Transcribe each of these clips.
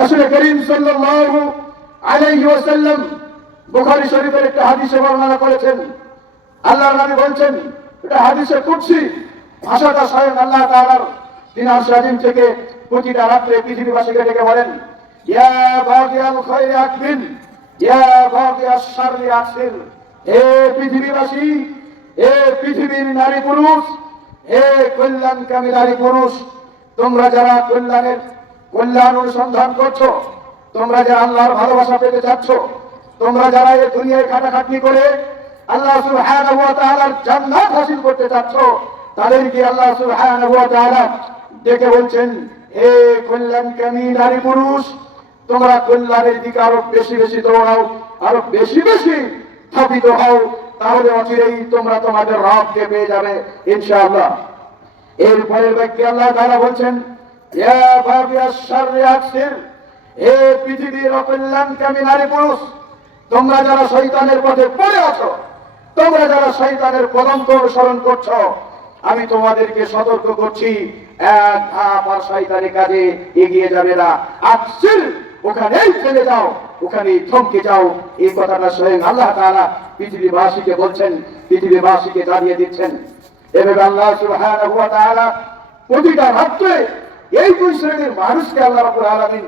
রাসূল করিম সাল্লাল্লাহু আলাইহি ওয়াসাল্লাম বুখারী শরীফের একটা হাদিসে বর্ণনা করেছেন। আল্লাহর নবী বলছেন, এটা হাদিসে কুদসি, ভাষাটা স্বয়ং আল্লাহ তাআলার। তিনি আরশ আজিম থেকে প্রতিটা রাত্রে পৃথিবীবাসীকে ডেকে বলেন, ইয়া বাগিয়াল খায়রি আকবিল, ইয়া বাগিয়াশ শাররি আকসির। হে পৃথিবীবাসী, হে পৃথিবীর নারী পুরুষ, হে কল্যাণকামী নারী পুরুষ, তোমরা যারা কল্যাণ অনুসন্ধান করছো, তোমরা যারা আল্লাহর ভালোবাসা পেতে চাচ্ছ, তোমরা যারা এই দুনিয়ায় খাটাখাটনি করে আল্লাহ সুবহানাহু ওয়া তাআলার জান্নাত হাসিল করতে চাচ্ছ, তাদেরকে আল্লাহ সুবহানাহু ওয়া তাআলা ডেকে বলছেন, হে কল্যাণকামী নারী পুরুষ, তোমরা কল্যাণের দিকে আরো বেশি বেশি দৌড়াও, আরো বেশি বেশি ধাবিত হও, তাহলে অচিরেই তোমরা তোমাদের রবকে পেয়ে যাবে ইনশাআল্লাহ। এরপরের ব্যক্তি আল্লাহ তাআলা বলছেন, ইয়া বাগিয়াশ শাররি আকসির। হে পৃথিবীর অকল্যাণকামী নারী পুরুষ, তোমরা যারা শয়তানের পথে পড়ে আছো, তোমরা যারা শয়তানের পদঙ্ক অনুসরণ করছো, আমি তোমাদেরকে সতর্ক করছি, এক ধাপ আর শয়তানি কাজে এগিয়ে যাবে না। আকসির, ওখানেই থেমে যাও, ওখানেই থমকে যাও। এই কথাটা স্বয়ং আল্লাহ তাআলা পৃথিবীবাসীকে বলছেন, পৃথিবীবাসীকে জানিয়ে দিচ্ছেন। এভাবে আল্লাহ সুবহানাহু ওয়া তাআলা প্রতিটা রাত্রে এই দুই শ্রেণীর মানুষকে আল্লাহ রাব্বুল আলামিন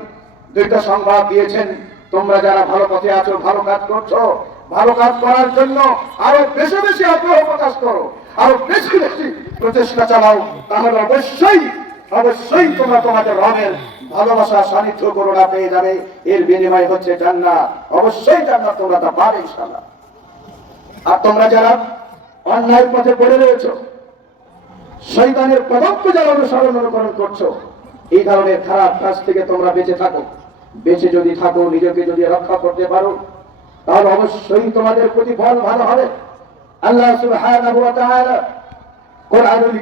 দুইটা সংবাদ দিয়েছেন। তোমরা যারা ভালো পথে আছো, ভালো কাজ করছো, ভালো কাজ করার জন্য আরো বেশি বেশি আগ্রহ প্রকাশ করো, আরো বেশি বেশি প্রচেষ্টা চালাও, তাহলে অবশ্যই অবশ্যই তোমরা তোমাদের রবের ভালোবাসা সান্নিধ্য করোনা পেয়ে যাবে। এর বিনিময় হচ্ছে জান্নাত। অবশ্যই জান্নাত তোমরা তা পাবে ইনশাআল্লাহ। আর তোমরা যারা অন্যায় পথে পড়ে রয়েছো, শয়তানের পদক্ষেপ যারা অনুকরণ করছো, এই ধরনের খারাপ কাজ থেকে তোমরা বেঁচে থাকো। বেঁচে যদি থাকো, নিজেকে যদি রক্ষা করতে পারো, তাহলে অবশ্যই তোমাদের প্রতিফল ভালো হবে। আল্লাহ সুবহানাহু ওয়া তাআলা কোরআনুল